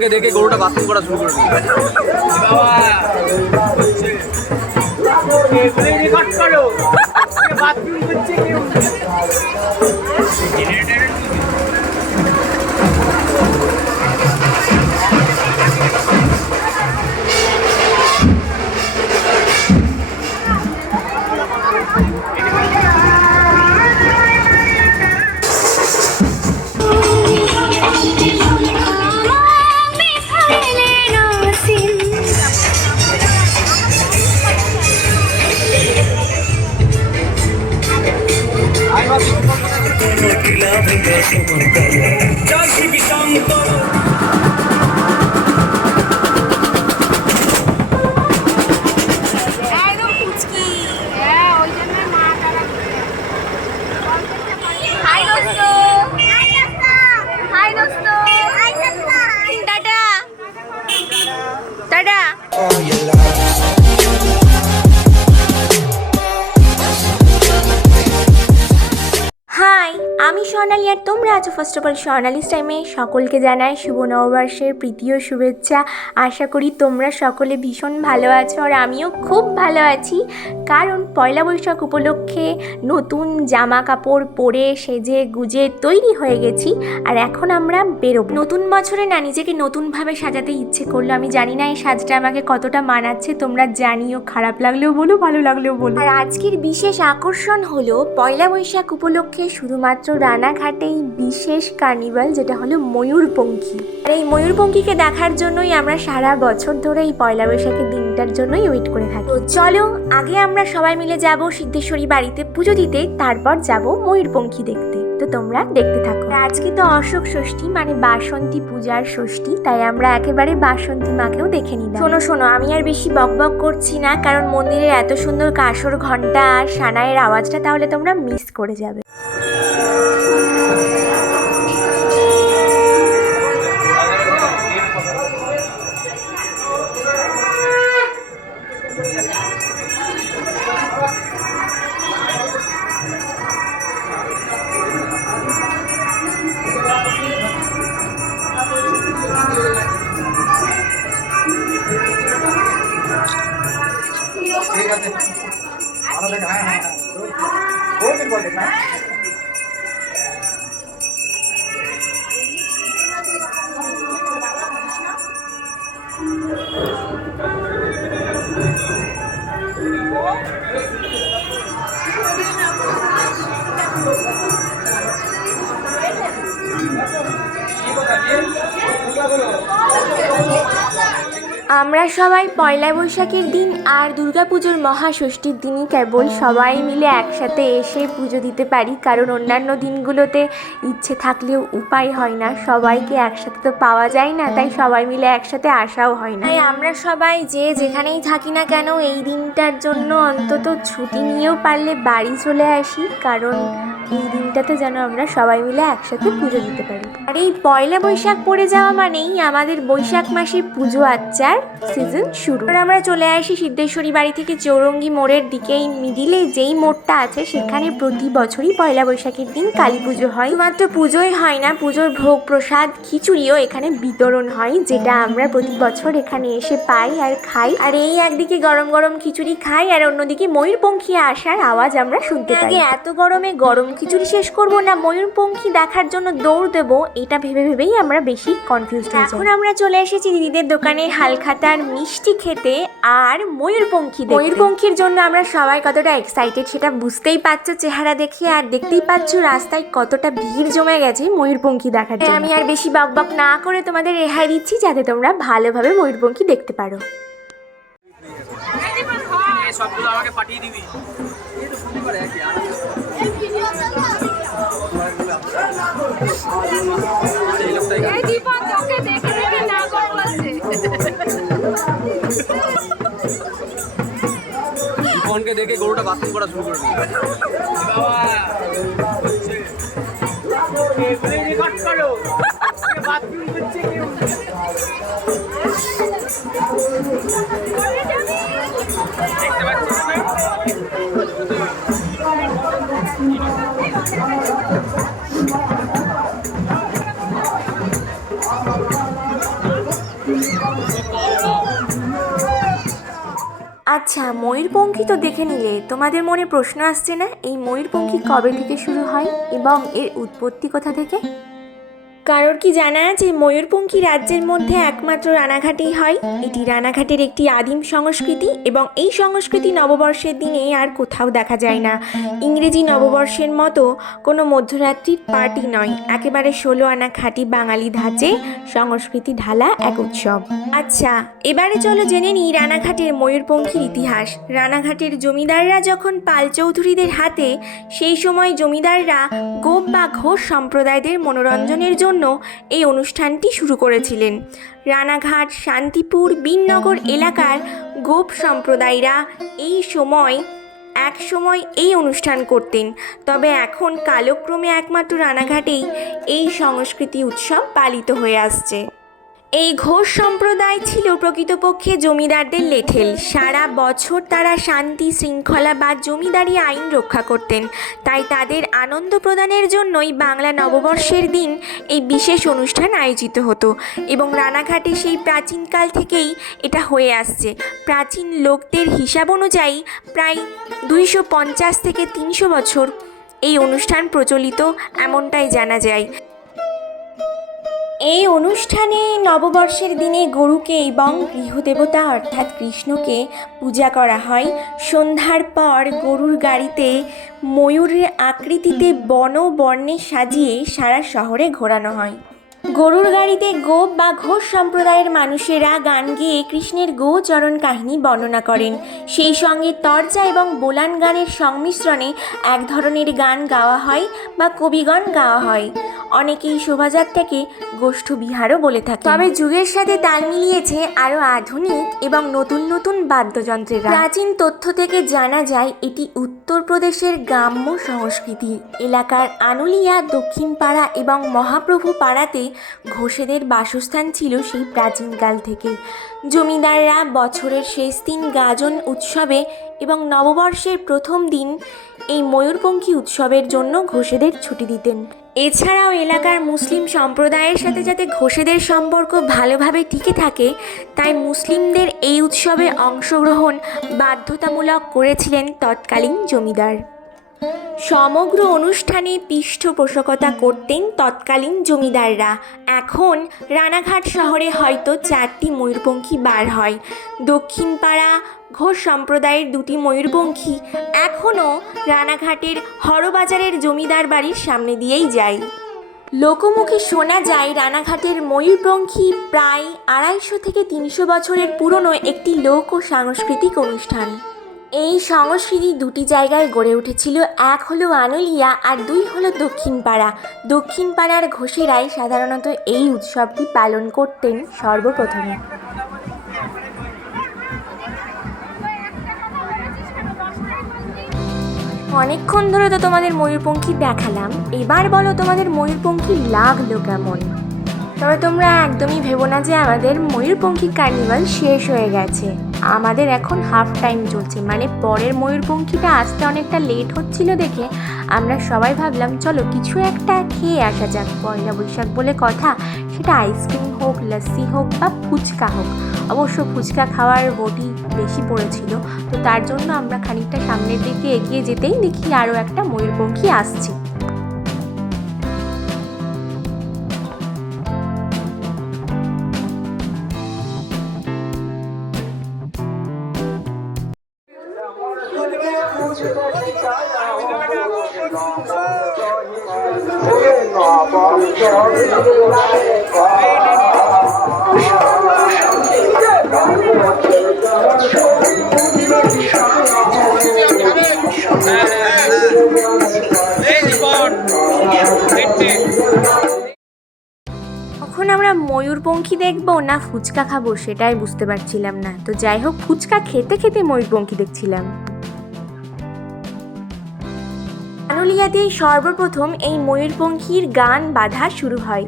ফোনকে দেখে গরুটা বাথরুম করা শুরু করে দিল। একদম স্বর্ণালী আর তোমরা আছো ফার্স্ট অফ অল স্বর্ণালিস টাইমে সকলকে জানাই শুভ নববর্ষের প্রীতি ও শুভেচ্ছা। আশা করি তোমরা সকলে ভীষণ ভালো আছো আর আমিও খুব ভালো আছি। কারণ পয়লা বৈশাখ উপলক্ষে নতুন জামা কাপড় পরে সেজে গুজে তৈরি হয়ে গেছি আর এখন আমরা বেরোব। নতুন বছরে না নিজেকে নতুনভাবে সাজাতে ইচ্ছে করল। আমি জানি না এই সাজটা আমাকে কতটা মানাচ্ছে। তোমরা জানিও, খারাপ লাগলেও বলো, ভালো লাগলেও বলো। আর আজকের বিশেষ আকর্ষণ হলো পয়লা বৈশাখ উপলক্ষে শুধুমাত্র রানাঘাটেই বিশেষ কার্নিভাল যেটা হলো ময়ূরপঙ্খী। আর এই ময়ূরপঙ্খীকে দেখার জন্যই আমরা সারা বছর ধরে এই পয়লা বৈশাখের দিনটার জন্যই ওয়েট করে থাকি। তো চলো, আগে আমরা সবাই মিলে যাব সিদ্ধেশ্বরী বাড়িতে পুজো দিতে, তারপর যাব ময়ূরপঙ্খী দেখতে। তো তোমরা দেখতে থাকো। আজকে তো অশোক ষষ্ঠী মানে বাসন্তী পূজার ষষ্ঠী, তাই আমরা একেবারে বাসন্তী মাকেও দেখে নিলাম। শোনো শোনো, আমি আর বেশি বকবক করছি না, কারণ মন্দিরের এত সুন্দর কাসর ঘণ্টা আর সানাইয়ের আওয়াজটা তাহলে তোমরা মিস করে যাবে। போட்டுப்பேன் আমরা সবাই পয়লা বৈশাখের দিন আর দুর্গাপুজোর মহাষষ্ঠীর দিনই কেবল সবাই মিলে একসাথে এসে পুজো দিতে পারি, কারণ অন্যান্য দিনগুলোতে ইচ্ছে থাকলেও উপায় হয় না। সবাইকে একসাথে তো পাওয়া যায় না, তাই সবাই মিলে একসাথে আসাও হয় না। তাই আমরা সবাই যে যেখানেই থাকি না কেন, এই দিনটার জন্য অন্তত ছুটি নিয়েও পারলে বাড়ি চলে আসি, কারণ এই দিনটাতে যেন আমরা সবাই মিলে একসাথে পুজো দিতে পারি। আর এই পয়লা বৈশাখ পড়ে যাওয়া মানেই আমাদের বৈশাখ মাসের পুজো আচ্চার সিজন শুরু। আর আমরা চলে আসি সিদ্ধেশ্বরী বাড়ি থেকে চৌরঙ্গি মোড়ের দিকে। এই মিডিলে যেই মোড়টা আছে সেখানে প্রতি বছরই পয়লা বৈশাখের দিন কালী পুজো হয়। মাত্র পুজোই হয় না পুজোর ভোগ প্রসাদ খিচুড়িও এখানে বিতরণ হয় যেটা আমরা প্রতি বছর এখানে এসে পাই আর খাই। আর এই একদিকে গরম গরম খিচুড়ি খাই আর অন্যদিকে ময়ূরপঙ্খী আসার আওয়াজ আমরা শুনতে পাই। এত গরমে গরম খিচুড়ি শেষ করব না ময়ূরপঙ্খী দেখার জন্য দৌড় দেবো এটা ভেবে ভেবেই আমরা বেশি কনফিউজ হয়ে এখন আমরা চলে এসেছি দিদিদের দোকানে হালখাতার মিষ্টি খেতে আর ময়ূরপঙ্খী দেখতে। ময়ূরপঙ্খীর জন্য আমরা সবাই কতটা এক্সাইটেড সেটা বুঝতেই পারছ চেহারা দেখে আর দেখতেই পাচ্ছ রাস্তায় কতটা ভিড় জমে গেছে ময়ূরপঙ্খী দেখার জন্য। আমি আর বেশি বকবক না করে তোমাদের রেহাই দিচ্ছি যাতে তোমরা ভালোভাবে ময়ূরপঙ্খী দেখতে পারো। সবগুলো আমাকে পাঠিয়ে দিবি। জীবনকে দেখে গরুটা বাথরুম করা শুরু করে দেখতে পাচ্ছি আচ্ছা ময়ূরপঙ্খী তো দেখে নিলে। তোমাদের মনে প্রশ্ন আসছে না, এই ময়ূরপঙ্খী কবে থেকে শুরু হয় এবং এর উৎপত্তি কোথা থেকে? কারোর কি জানা আছে ময়ূরপঙ্খী রাজ্যের মধ্যে একমাত্র রানাঘাটেই হয়? এটি রানাঘাটের একটি আদিম সংস্কৃতি এবং এই সংস্কৃতি নববর্ষের দিনে আর কোথাও দেখা যায় না। ইংরেজি নববর্ষের মতো কোনো মধ্যরাত্রির পার্টি নয়। একেবারে ষোলো আনা খাঁটি বাঙালি ধাঁচে সংস্কৃতি ঢালা এক উৎসব। আচ্ছা এবারে চলো জেনে নিই রানাঘাটের ময়ূরপঙ্খীর ইতিহাস। রানাঘাটের জমিদাররা যখন পাল চৌধুরীদের হাতে, সেই সময় জমিদাররা গোপ বা ঘোষ সম্প্রদায়দের মনোরঞ্জনের জন্য এই অনুষ্ঠানটি শুরু করেছিলেন। রানাঘাট, শান্তিপুর বিননগর এলাকার গোপ সম্প্রদায়রা এই সময়, এক সময় এই অনুষ্ঠান করতেন। তবে এখন কালক্রমে একমাত্র রানাঘাটেই এই সংস্কৃতি উৎসব পালিত হয়ে আসছে। এই ঘোষ সম্প্রদায় ছিল প্রকৃতপক্ষে জমিদারদের লেঠেল। সারা বছর তারা শান্তি, শৃঙ্খলা বা জমিদারি আইন রক্ষা করতেন। তাই তাদের আনন্দ প্রদানের জন্যই বাংলা নববর্ষের দিন এই বিশেষ অনুষ্ঠান আয়োজিত হতো এবং রানাঘাটে সেই প্রাচীনকাল থেকেই এটা হয়ে আসছে। প্রাচীন লোকদের হিসাব অনুযায়ী প্রায় দুইশো পঞ্চাশ থেকে তিনশো বছর এই অনুষ্ঠান প্রচলিত এমনটাই জানা যায়। এই অনুষ্ঠানে নববর্ষের দিনে গরুকে এবং গৃহদেবতা অর্থাৎ কৃষ্ণকে পূজা করা হয়। সন্ধ্যার পর গরুর গাড়িতে ময়ূরের আকৃতিতে বন বর্ণে সাজিয়ে সারা শহরে ঘোরানো হয়। গরুর গাড়িতে গোপ বা ঘোষ সম্প্রদায়ের মানুষেরা গান গেয়ে কৃষ্ণের গোচরণ কাহিনী বর্ণনা করেন। সেই সঙ্গে তরজা এবং বোলান গানের সংমিশ্রণে এক ধরনের গান গাওয়া হয় বা কবিগণ গাওয়া হয়। অনেকেই শোভাযাত্রাকে গোষ্ঠ বিহারও বলে থাকে তবে যুগের সাথে তাল মিলিয়েছে আরও আধুনিক এবং নতুন নতুন বাদ্যযন্ত্রের। প্রাচীন তথ্য থেকে জানা যায় এটি উত্তরপ্রদেশের গ্রাম্য সংস্কৃতি। এলাকার আনুলিয়া দক্ষিণ পাড়া এবং মহাপ্রভু পাড়াতে ঘোষেদের বাসস্থান ছিল সেই প্রাচীনকাল থেকে। জমিদাররা বছরের শেষ দিন গাজন উৎসবে এবং নববর্ষের প্রথম দিন এই ময়ূরপঙ্খী উৎসবের জন্য ঘোষেদের ছুটি দিতেন। এছাড়াও এলাকার মুসলিম সম্প্রদায়ের সাথে যাতে ঘোষেদের সম্পর্ক ভালোভাবে টিকে থাকে, তাই মুসলিমদের এই উৎসবে অংশগ্রহণ বাধ্যতামূলক করেছিলেন তৎকালীন জমিদার। সমগ্র অনুষ্ঠানে পৃষ্ঠপোষকতা করতেন তৎকালীন জমিদাররা। এখন রানাঘাট শহরে হয়তো চারটি ময়ূরপঙ্খী বার হয়। দক্ষিণপাড়া ঘোষ সম্প্রদায়ের দুটি ময়ূরপঙ্খী এখনও রানাঘাটের হরবাজারের জমিদার বাড়ির সামনে দিয়েই যায়। লোকমুখে শোনা যায়, রানাঘাটের ময়ূরপঙ্খী প্রায় আড়াইশো থেকে তিনশো বছরের পুরনো একটি লোক ও সাংস্কৃতিক অনুষ্ঠান। এই সংস্কৃতি দুটি জায়গায় গড়ে উঠেছিল। এক হলো আনুলিয়া আর দুই হলো দক্ষিণপাড়া। দক্ষিণপাড়ার ঘোষেরাই সাধারণত এই উৎসবটি পালন করতেন সর্বপ্রথমে। অনেকক্ষণ ধরে তো তোমাদের ময়ূরপঙ্খী দেখালাম। এবার বলো তোমাদের ময়ূরপঙ্খী লাগল কেমন? তবে তোমরা একদমই ভেবো না যে আমাদের ময়ূরপঙ্খী কার্নিভাল শেষ হয়ে গেছে। আমাদের এখন হাফ টাইম চলছে। মানে পরের ময়ূরপঙ্খীটা আসতে অনেকটা লেট হচ্ছিল দেখে আমরা সবাই ভাবলাম, চলো কিছু একটা খেয়ে আসা যাক। পয়লা বৈশাখ বলে কথা, সেটা আইসক্রিম হোক লস্যি হোক বা ফুচকা হোক। অবশ্য ফুচকা খাওয়ার বটি বেশি পড়েছিল, তো তার জন্য আমরা খানিকটা সামনের দিকে এগিয়ে যেতেই দেখি আরও একটা ময়ূরপঙ্খী আসছে। তখন আমরা ময়ূরপঙ্খী দেখব না ফুচকা খাব সেটাই বুঝতে পারছিলাম না। তো যাই হোক, ফুচকা খেতে খেতে ময়ূরপঙ্খী দেখছিলাম। আনুলিয়াতেই সর্বপ্রথম এই ময়ূরপঙ্খীর গান বাঁধা শুরু হয়।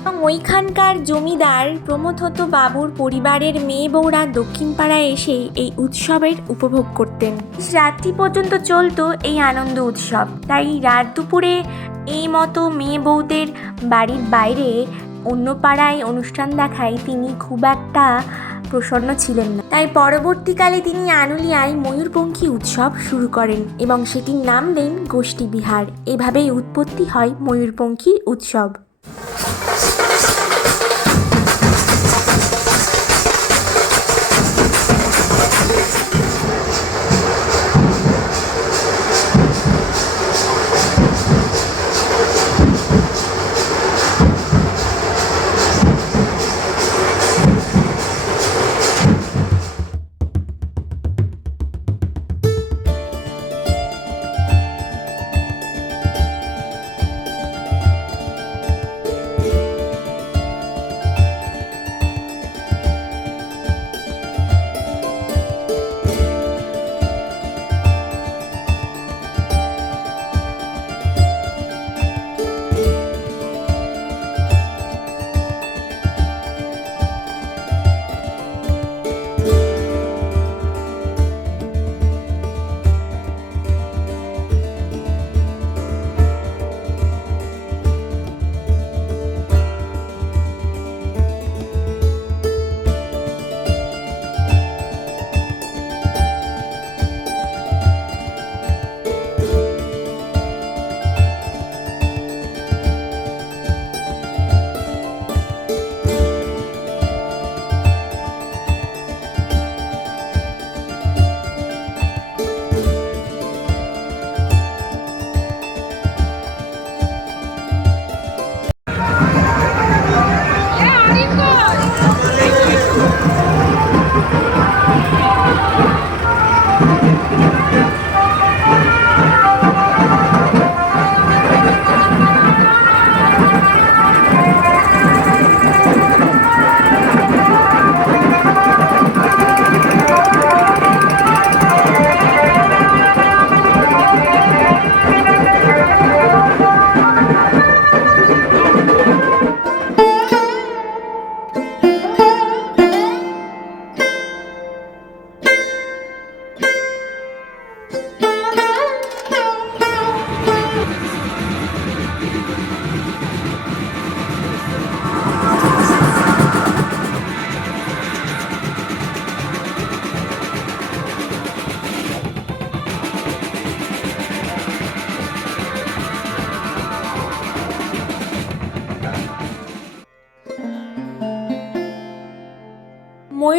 এবং ওইখানকার জমিদার প্রমথত বাবুর পরিবারের মেয়ে বউরা দক্ষিণ পাড়ায় এসে এই উৎসবের উপভোগ করতেন। রাত্রি পর্যন্ত চলতো এই আনন্দ উৎসব। তাই রাত দুপুরে এই মতো মেয়ে বউদের বাড়ির বাইরে অন্য পাড়ায় অনুষ্ঠান দেখায় তিনি খুব একটা প্রসন্ন ছিলেন না। তাই পরবর্তীকালে তিনি আনুলিয়ায় ময়ূরপঙ্খী উৎসব শুরু করেন এবং সেটির নাম দেন গোষ্ঠী বিহার। এভাবেই উৎপত্তি হয় ময়ূরপঙ্খী উৎসব।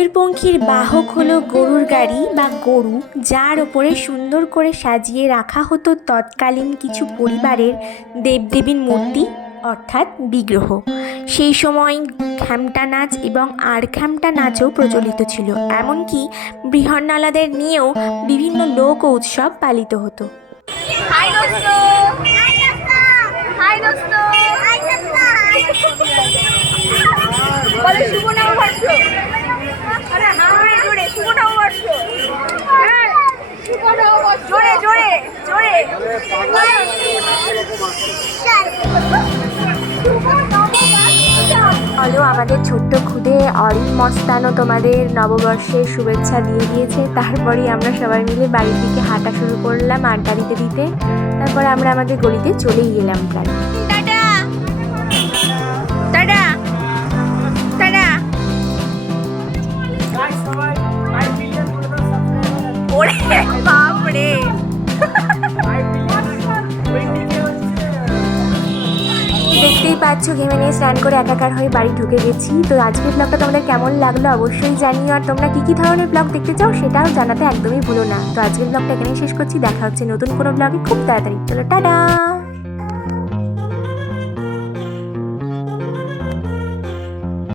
ময়ূরপঙ্খীর বাহক হলো গরুর গাড়ি বা গরু, যার ওপরে সুন্দর করে সাজিয়ে রাখা হতো তৎকালীন কিছু পরিবারের দেবদেবীর মূর্তি, অর্থাৎ বিগ্রহ। সেই সময় খ্যামটা নাচ এবং আর খ্যামটা নাচও প্রচলিত ছিল। এমনকি বৃহন্নালাদের নিয়েও বিভিন্ন লোক উৎসব পালিত হতো। শুভ নববর্ষ আরে হ্যাঁ জোরে শুভ নববর্ষ হ্যাঁ শুভ নববর্ষ জোরে জোরে জোরে হলো আমাদের ছোট্ট খুদে অরিন মস্তানও তোমাদের নববর্ষের শুভেচ্ছা দিয়ে দিয়েছে। তারপরেই আমরা সবাই মিলে বাড়ির দিকে হাঁটা শুরু করলাম আড্ডা দিতে দিতে। তারপরে আমরা আমাদের গলিতে চলেই গেলাম প্রায়। টাটা। টাটা। টাটা। ওরে বাপ পাচ্ছ, ঘেমে নিয়ে স্নান করে একাকার হয়ে বাড়ি ঢুকে গেছি। তো আজকের ব্লগটা তোমাদের কেমন লাগল অবশ্যই জানিও, আর তোমরা কি কি ধরনের ব্লগ দেখতে চাও সেটাও জানাতে একদমই ভুলো না। তো আজকের ব্লগটা এখানেই শেষ করছি, দেখা হচ্ছে নতুন কোনো ব্লগে খুব তাড়াতাড়ি। চলো, টাটা!